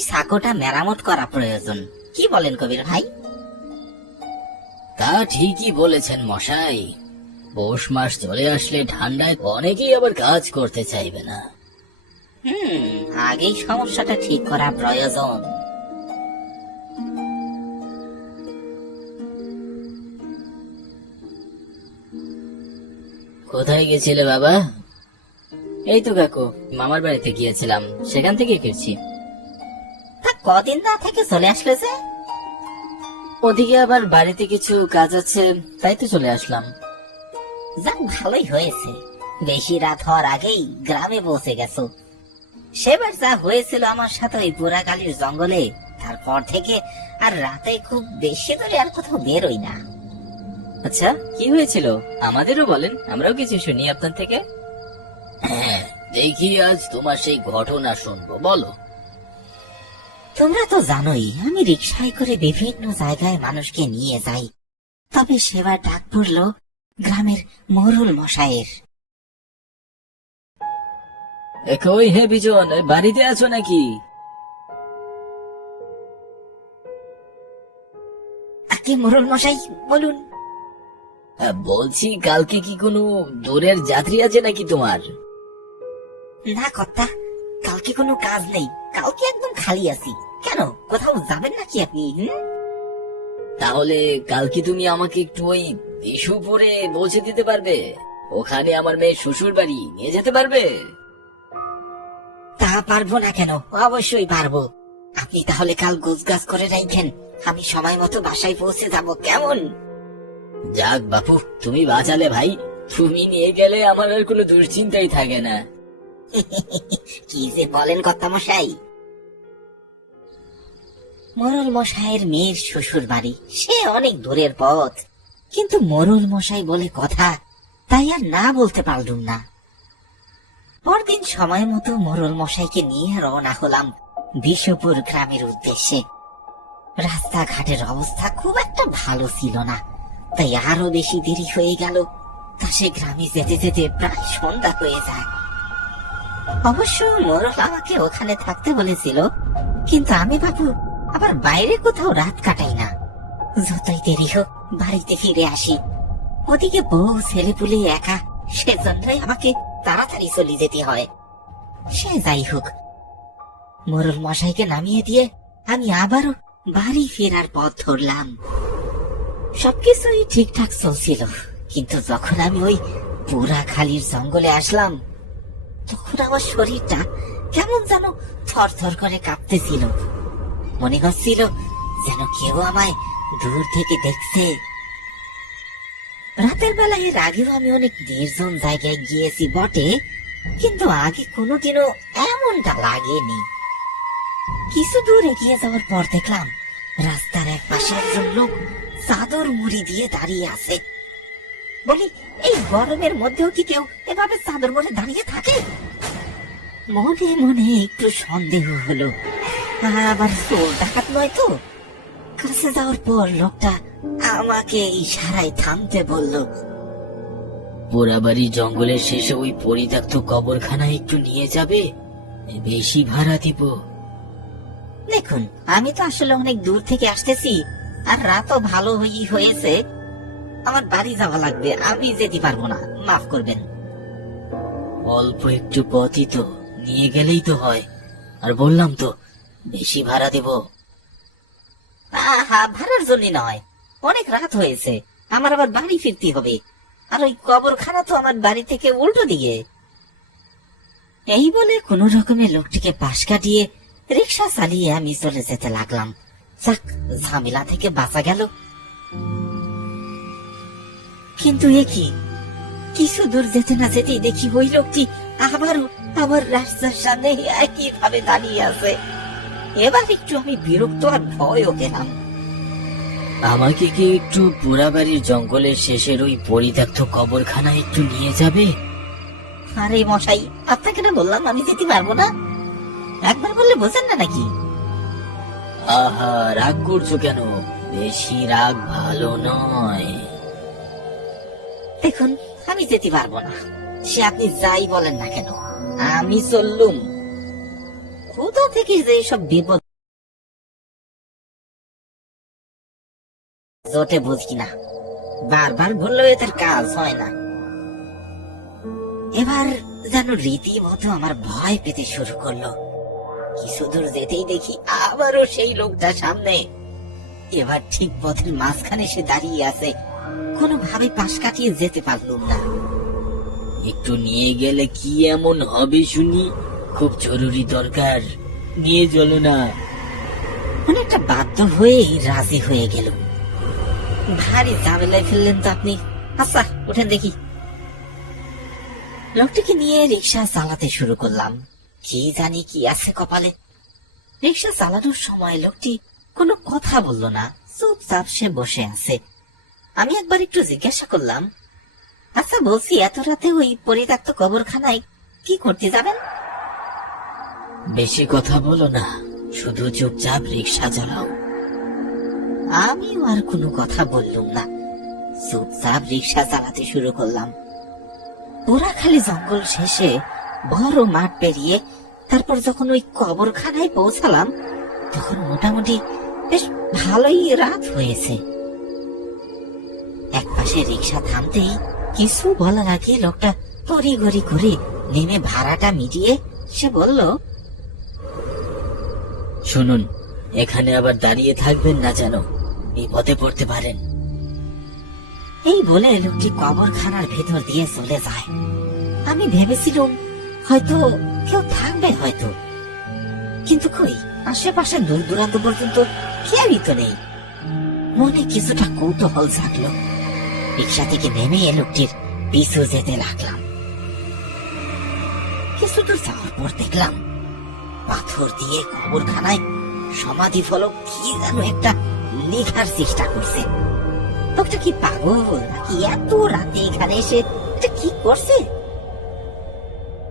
এই সাঁকোটা মেরামত করা প্রয়োজন। কি বলেন কবির ভাই? তা ঠিকই বলেছেন মশাই। পৌষ মাস চলে আসলে ঠান্ডায় অনেকেই আবার কাজ করতে চাইবে না। আগেই সমস্যাটা ঠিক করা প্রয়োজন। কোথায় গেছিলে বাবা? এই তো কাকু, মামার বাড়িতে গিয়েছিলাম, সেখান থেকে ফিরছি। তা কদিন না থেকে চলে আসলে যে? ওদিকে আবার বাড়িতে কিছু কাজ আছে, তাই তো চলে আসলাম। যাক, ভালোই হয়েছে। বেশি রাত হওয়ার আগেই গ্রামে পৌঁছে গেছো। সেবার যা হয়েছিল আমার সাথে ওই পোড়াকালীর জঙ্গলে, তারপর থেকে আর রাতে খুব বেশি দূরে আর কোথাও বেরোই না। আচ্ছা, কি হয়েছিল আমাদেরও বলেন, আমরাও কিছু শুনি আপনার থেকে। হ্যাঁ, দেখি আজ তোমার সেই ঘটনা শুনবো, বলো। তোমরা তো জানোই আমি রিকশায় করে বিভিন্ন জায়গায় মানুষকে নিয়ে যাই। তবে সেবার ডাক পড়লো গ্রামের মোরুল মশাইয়ের। কই হে বিজন, বাড়িতে আছো নাকি? আগে মোরুল মশাই বলুন। বলছি, কালকে কি কোনো দূরের যাত্রী আছে নাকি তোমার? না কর্তা, কালকে কোনো কাজ নেই, কালকে একদম খালি আছি। কেন, কোথাও যাবেন নাকি আপনি? তাহলে কালকে তুমি আমাকে একটু ওই বিশুপুরে পৌঁছে দিতে পারবে? ওখানে আমার মেয়ে শ্বশুর বাড়ি, নিয়ে যেতে পারবে? তা পারবো না কেন, অবশ্যই পারবো। আপনি তাহলে কাল গোছগাছ করে রাখেন, আমি সময় মতো বাসায় পৌঁছে যাব, কেমন? যাক বাপু, তুমি বাঁচালে ভাই। তুমি নিয়ে গেলে আমার আর কোনো দুশ্চিন্তাই থাকে না। কি যে বলেন কর্তা মশাই। মোরল মশাইয়ের মেয়ের শ্বশুর বাড়ি, সে অনেক দূরের পথ, কিন্তু মোরল মশাই বলে কথা, তাই আর না বলতে পারলুম না। পরদিন সময় মতো মোরল মশাইকে নিয়ে রওনা হলাম বিশ্বপুর গ্রামের উদ্দেশ্যে। রাস্তাঘাটের অবস্থা খুব একটা ভালো ছিল না, তাই আরো বেশি দেরি হয়ে গেল। তা সে গ্রামে যেতে যেতে প্রায় সন্ধ্যা হয়ে যায়। অবশ্য মোরল আমাকে ওখানে থাকতে বলেছিল, কিন্তু আমি বাবু আবার বাইরে কোথাও রাত কাটাই না। যতই দেরি হোক বাড়িতে ফিরে আসি। ওদিকে বউ ছেলে পুলে একা, সেজন্যই আমাকে তাড়াতাড়ি চলে যেতে হয়। সে যাই হোক, মোরল মশাইকে নামিয়ে দিয়ে আমি আবারও বাড়ি ফেরার পথ ধরলাম। সবকিছুই ঠিকঠাক চলছিল, কিন্তু যখন আমি ওই পুরা খালির জঙ্গলে আসলাম, তখন আমার শরীরটা কেমন যেন থরথর করে কাঁপতেছিল। মনে হচ্ছিল যেন কেউ আমায় দূর থেকে দেখছে। রাতের বেলা এর আগেও আমি অনেক নির্জন জায়গায় গিয়েছি বটে, কিন্তু আগে কোনোদিনও এমনটা লাগেনি। কিছু দূর এগিয়ে যাওয়ার পর দেখলাম রাস্তার এক পাশে একজন লোক চাদর মুড়ি দিয়ে দাঁড়িয়ে আছে। বলি, এই গরমের মধ্যেও কি কেউ এভাবে চাদর মুড়ে দাঁড়িয়ে থাকে? মনে মনে একটু সন্দেহ হলো, আবার চোর ডাকাত নয় তো। কাছে যাওয়ার পর লোকটা আমাকে ইশারায় থামতে বলল। পোড়াবাড়ি জঙ্গলের শেষে ওই পরিত্যক্ত কবরখানা একটু নিয়ে যাবে, বেশি ভাড়া দিব। দেখুন, আমি তো আসলে অনেক দূর থেকে আসতেছি, আর রাতও ভালো হয়েছে। আমার বাড়ি যাওয়া লাগবে, আমি যেতে পারবো না, মাফ করবেন। অল্প একটু পথই তো, নিয়ে গেলেই তো হয়। আর বললাম তো, বেশি ভাড়া দেব। আহা, ভাড়ার জন্য নয়, অনেক রাত হয়েছে, আমার আবার বাড়ি ফিরতে হবে। আর ওই কবরখানা তো আমার বাড়ি থেকে উল্টো দিকে। এই বলে কোন রকমে লোকটিকে পাশ কাটিয়ে রিক্সা চালিয়ে আমি চলে যেতে লাগলাম। যাক, ঝামেলা থেকে বাঁচা গেল। কিন্তু এ কি, কিছু দূর যেতে না যেতেই দেখি ওই লোকটি আবারও আমার রাস্তার সামনে একই ভাবে দাঁড়িয়ে আছে। এবার একটু আমি বিরক্ত আর ভয়ও পেলাম। আমাকে কি একটু পোড়াবাড়ির জঙ্গলের শেষের ওই পরিত্যক্ত কবরখানা একটু নিয়ে যাবে? আরে মশাই, আপনাকে না বললাম আমি যেতে পারবো না? একবার বললে বোঝেন না নাকি? আহা, রাগ করছো কেন? বেশি রাগ ভালো নয়। দেখুন, আমি যেতে পারবো না, সে আপনি যাই বলেন না কেন, আমি চললুম। কোথা থেকে যে সব বিপদ জোটে বুঝি না, বারবার বললেও এদের কাজ হয় না। এবার যেন রীতিমতো আমার ভয় পেতে শুরু করলো। কিছু দূর যেতেই দেখি আবারও সেই লোকটা সামনে। এবার ঠিক পথের মাঝখানে সে দাঁড়িয়ে আছে, কোনোভাবে পাশ কাটিয়ে যেতে পারলুম না। একটু নিয়ে গেলে কি এমন হবে শুনি? খুব জরুরি দরকার, নিয়ে চলো না। অনেকটা বাধ্য হয়েই রাজি হয়ে গেল। ভারী ঝামেলায় ফেললেন তো আপনি। আচ্ছা উঠেন দেখি। লোকটিকে নিয়ে রিক্সা চালাতে শুরু করলাম। কি জানি কি আছে কপালে। রিক্সা চালানোর সময় লোকটি কোনো কথা বলল না, চুপচাপ সে বসে আছে। আমি একবার একটু জিজ্ঞাসা করলাম, আচ্ছা বলছি, এত রাতে ওই পরিত্যক্ত কবরখানায় কি করতে যাবেন? বেশি কথা বলো না, শুধু চুপচাপ রিক্সা চালাও। আমিও আর কোনো কথা বললুম না, চুপচাপ রিক্সা চালাতে শুরু করলাম। পুরা খালি জঙ্গল শেষে বড় মাঠ পেরিয়ে তারপর যখন ওই কবরখানায় পৌঁছালাম, তখন মোটামুটি বেশ ভালোই রাত হয়েছে। এক পাশে রিক্সা থামতেই কিছু বলার আগে লোকটা তড়িঘড়ি করে নেমে ভাড়াটা মিটিয়ে সে বলল, শুনুন, এখানে আবার দাঁড়িয়ে থাকবেন না, যেন বিপদে পড়তে পারেন। এই বলে লোকটি কবরখানার ভেতর দিয়ে চলে যায়। আমি ভেবেছিলাম হয়তো কেউ থাকবে হয়তো, কিন্তু কই, আশেপাশে দূর দূরান্ত পর্যন্ত কেউই তো নেই। মনে কিছুটা কৌতূহল জাগলো। রিক্সা থেকে নেমে লোকটির পিছু যেতে লাগলাম। কিছু দূর যাওয়ার পর দেখলাম পাথর দিয়ে কবরখানায় সমাধি ফলক কি যেন একটা লেখার চেষ্টা করছে। লোকটা কি পাগল নাকি এত রাতে এখানে এসে এটা কি করছে?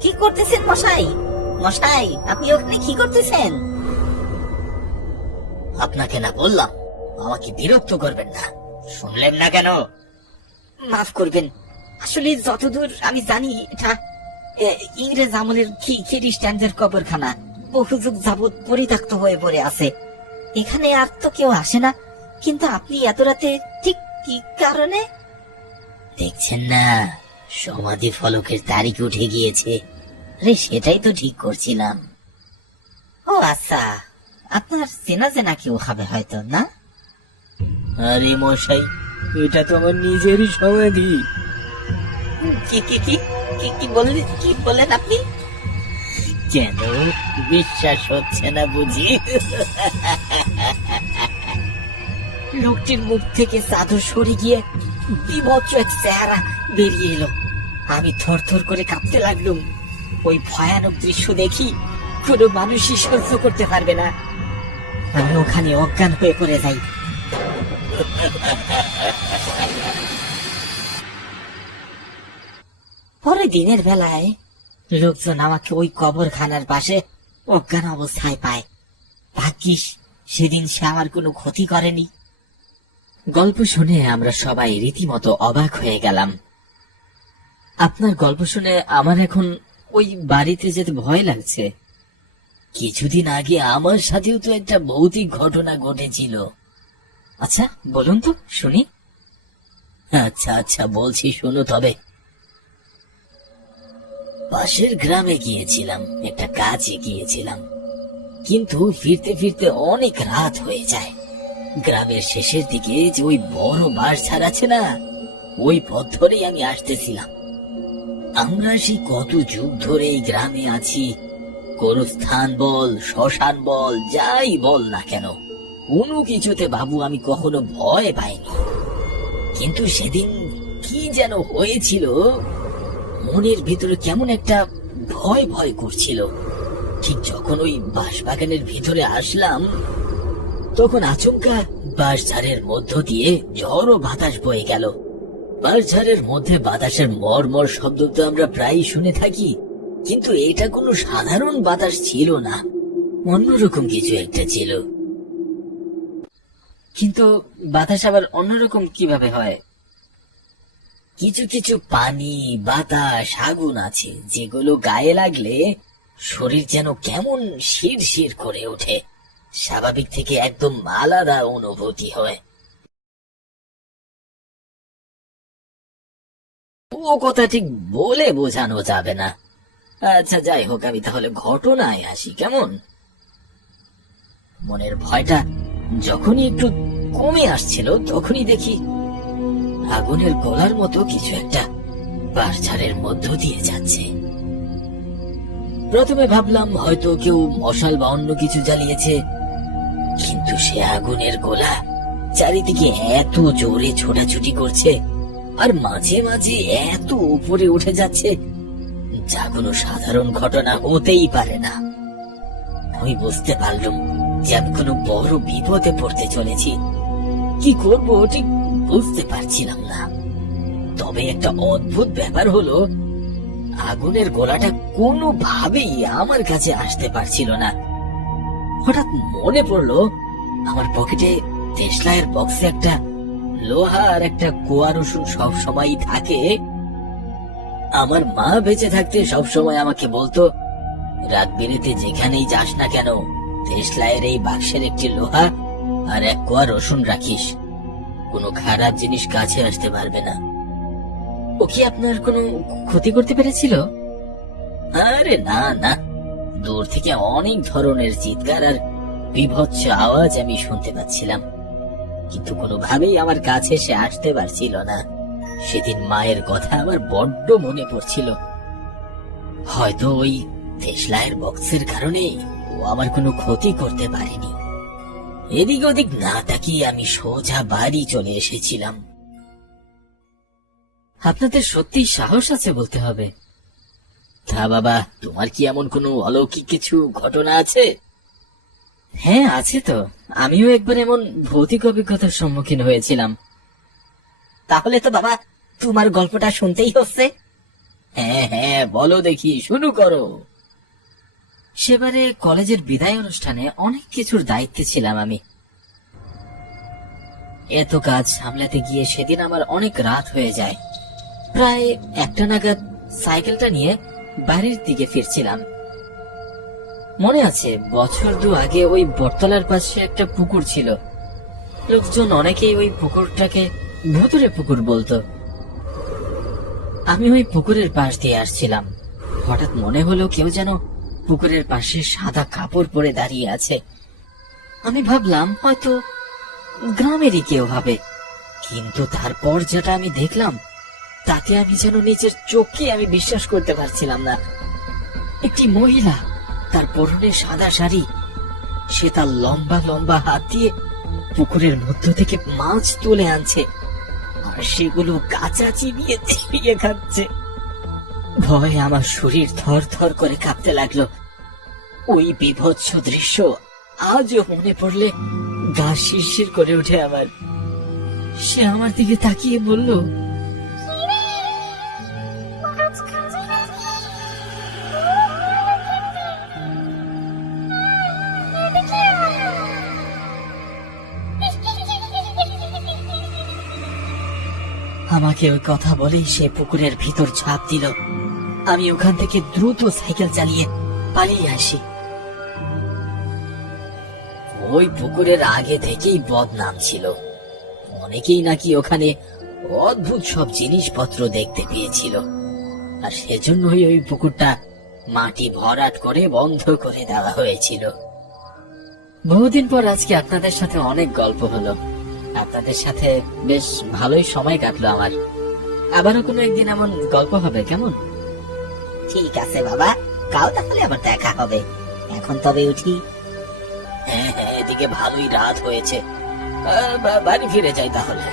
কি করতেছেন মশাই? মশাই, আপনি ওখানে কি করতেছেন? আপনাকে না বললাম আমাকে বিরক্ত করবেন না? শুনলেন না কেন? মাফ করবেন, আসলে যতদূর আমি জানি এটা ইংরেজ আমলের খ্রিস্টানদের কবরখানা। বহু যুগ যাবৎ পরিত্যক্ত হয়ে পড়ে আছে। এখানে আর তো কেউ আসে না, কিন্তু আপনি এত রাতে ঠিক কি কারণে? দেখছেন না, সমাধি ফলকের তারিখ উঠে গিয়েছে। আরে সেটাই তো ঠিক করছিলাম। ও আচ্ছা, আপনার চেনা চেনা কেউ হবে হয়তো, না? আরে মশাই, এটা তো আমার নিজেরই সমাধি। কি কি কি কি কি বললেন? কি বললেন আপনি? কেন বিশ্বাস হচ্ছে না বুঝি? লোকটির মুখ থেকে চাদর সরে গিয়ে বিভৎস এক চেহারা বেরিয়ে এলো। আমি থরথর করে কাঁপতে লাগলুম। ওই ভয়ানক দৃশ্য দেখি কোনো মানুষই সহ্য করতে পারবে না। আমি ওখানে অজ্ঞান হয়ে পড়ে যাই। পরে দিনের বেলায় লোকজন আমাকে ওই কবরখানার পাশে অজ্ঞান অবস্থায় পায়। ভাগ্যিস সেদিন সে আমার কোনো ক্ষতি করেনি। গল্প শুনে আমরা সবাই রীতিমতো অবাক হয়ে গেলাম। আপনার গল্প শুনে আমার এখন ওই বাড়িতে যেতে ভয় লাগছে। কিছুদিন আগে আমার সাথেও তো একটা ভৌতিক ঘটনা ঘটেছিল। আচ্ছা বলুন তো শুনি। আচ্ছা আচ্ছা বলছি, শোনো তবে। পাশের গ্রামে গিয়েছিলাম, একটা কাজে গিয়েছিলাম, কিন্তু ফিরতে ফিরতে অনেক রাত হয়ে যায়। গ্রামের শেষের দিকে যে ওই বড় বাঁশঝাড় আছে না, ওই পথ ধরেই আমি আসতেছিলাম। আমরা সেই কত যুগ ধরে এই গ্রামে আছি, গোরস্থান বল, শ্মশান বল, যাই বল না কেন, কোনো কিছুতে বাবু আমি কখনো ভয় পাইনি। কিন্তু সেদিন কি যেন হয়েছিল, মনের ভিতরে কেমন একটা ভয় ভয় করছিল। ঠিক যখন ওই বাঁশবাগানের ভিতরে আসলাম, তখন আচমকা বাঁশঝাড়ের মধ্য দিয়ে ঝড়ো বাতাস বয়ে গেল। বাঁশঝাড়ের মধ্যে বাতাসের মরমর শব্দ তো আমরা প্রায়ই শুনে থাকি, কিন্তু এটা কোনো সাধারণ বাতাস ছিল না, অন্যরকম কিছু একটা ছিল। কিন্তু বাতাস আবার অন্যরকম কিভাবে হয়? কিছু কিছু পানি, বাতাস, আগুন আছে যেগুলো গায়ে লাগলে শরীর যেন কেমন শিরশির করে ওঠে, স্বাভাবিক থেকে একদম আলাদা অনুভূতি হয়। ও কথা ঠিক বলে বোঝানো যাবে না। আচ্ছা যাই হোক, আমি তাহলে ঘটনায় আসি কেমন। মনের ভয়টা যখনই একটু কমে আসছিল তখনই দেখি আগুনের গোলার মতো কিছু একটা বাঁশঝাড়ের মধ্য দিয়ে যাচ্ছে। প্রথমে ভাবলাম হয়তো কেউ মশাল বা অন্য কিছু জ্বালিয়েছে, কিন্তু সে আগুনের গোলা চারিদিকে এত জোরে ছোটাছুটি করছে আর মাঝে মাঝে এত উপরে উঠে যাচ্ছে, যা কোনো সাধারণ ঘটনা হতেই পারে না। আমি বুঝতে পারলাম যে আমি কোনো বড় বিপদে পড়তে চলেছি। কি করব ঠিক বুঝতে পারছিলাম না। তবে একটা অদ্ভুত ব্যাপার হলো, আগুনের গোলাটা কোনোভাবেই আমার কাছে আসতে পারছিল না। হঠাৎ মনে পড়লো আমার পকেটে দেশলাইয়ের বক্সে একটা লোহা আর একটা কোয়া রসুন সব সময়ই থাকে। আমার মা বেঁচে থাকতে সব সময় আমাকে বলতো, রাত বিরেতে যেখানেই যাস না কেন দেশলাইয়ের এই বাক্সের একটি লোহা আর এক কোয়া রসুন রাখিস, কোনো খারাপ জিনিস কাছে আসতে পারবে না। ও কি আপনার কোনো ক্ষতি করতে পেরেছিল? আরে না না, দূর থেকে অনেক ধরনের চিৎকার আর বিভৎস আওয়াজ আমি শুনতে পাচ্ছিলাম, কিন্তু কোনোভাবেই আমার কাছে সে আসতে পারছিল না। সেদিন মায়ের কথা আমার বড্ড মনে পড়ছিল। হয়তো ওই দেশলাইয়ের বক্সের কারণে ও আমার কোনো ক্ষতি করতে পারেনি। এদিক ওদিক না তাকিয়ে আমি সোজা বাড়ি চলে এসেছিলাম। আপনাদের সত্যিই সাহস আছে বলতে হবে। তা বাবা, তোমার কি এমন কোনো অলৌকিক কিছু ঘটনা আছে? হ্যাঁ আছে তো, আমিও একবার এমন ভৌতিক অভিজ্ঞতার সম্মুখীন হয়েছিলাম। তাহলে তো বাবা তোমার গল্পটা শুনতেই হচ্ছে। হ্যাঁ হ্যাঁ বলো দেখি, শুরু করো। সেবারে কলেজের বিদায় অনুষ্ঠানে অনেক কিছুর দায়িত্বে ছিলাম আমি। এত কাজ সামলাতে গিয়ে সেদিন আমার অনেক রাত হয়ে যায়। প্রায় 1টা নাগাদ সাইকেলটা নিয়ে বাড়ির দিকে ফিরছিলাম। মনে আছে বছর 2 আগে ওই বটতলার পাশে একটা পুকুর ছিল। লোকজন অনেকেই ওই পুকুরটাকে ভুতুড়ে পুকুর বলতো। আমি ওই পুকুরের পাশ দিয়ে আসছিলাম। হঠাৎ মনে হলো কেউ যেন পুকুরের পাশে সাদা কাপড় পরে দাঁড়িয়ে আছে। আমি ভাবলাম হয়তো গ্রামেরই কেউ হবে, কিন্তু তারপর যেটা আমি দেখলাম তাতে আমি যেন নিজের চোখে আমি বিশ্বাস করতে পারছিলাম না। একটি মহিলা, তার পরনে সাদা শাড়ি, সে তার লম্বা লম্বা হাত দিয়ে পুকুরের মধ্য থেকে মাছ তুলে আনছে আর সেগুলো কাঁচা চিবিয়ে চিবিয়ে খাচ্ছে। ভয়ে আমার শরীর থর থর করে কাঁপতে লাগলো। ওই বিভৎস দৃশ্য আজও মনে পড়লে গা শিরশির করে ওঠে আমার। সে আমার দিকে তাকিয়ে বলল, আমাকে ওই কথা বলেই সে পুকুরের ভিতর ঝাঁপ দিল। আমি ওখান থেকে দ্রুত সাইকেল চালিয়ে পালিয়ে আসি। ওই পুকুরের আগে থেকেই বদনাম ছিল। অনেকেই নাকি ওখানে অদ্ভুত সব জিনিসপত্র দেখতে পেয়েছিল, আর সেজন্যই ওই পুকুরটা মাটি ভরাট করে বন্ধ করে দেওয়া হয়েছিল। বহুদিন পর আজকে আপনাদের সাথে অনেক গল্প হলো। আপনাদের সাথে বেশ ভালোই সময় কাটলো আমার। আবারও কোনো একদিন এমন গল্প হবে কেমন? ঠিক আছে বাবা, কাল তাহলে আবার দেখা হবে। এখন তবে উঠি। হ্যাঁ হ্যাঁ, এদিকে ভালোই রাত হয়েছে, বাড়ি ফিরে যাই তাহলে।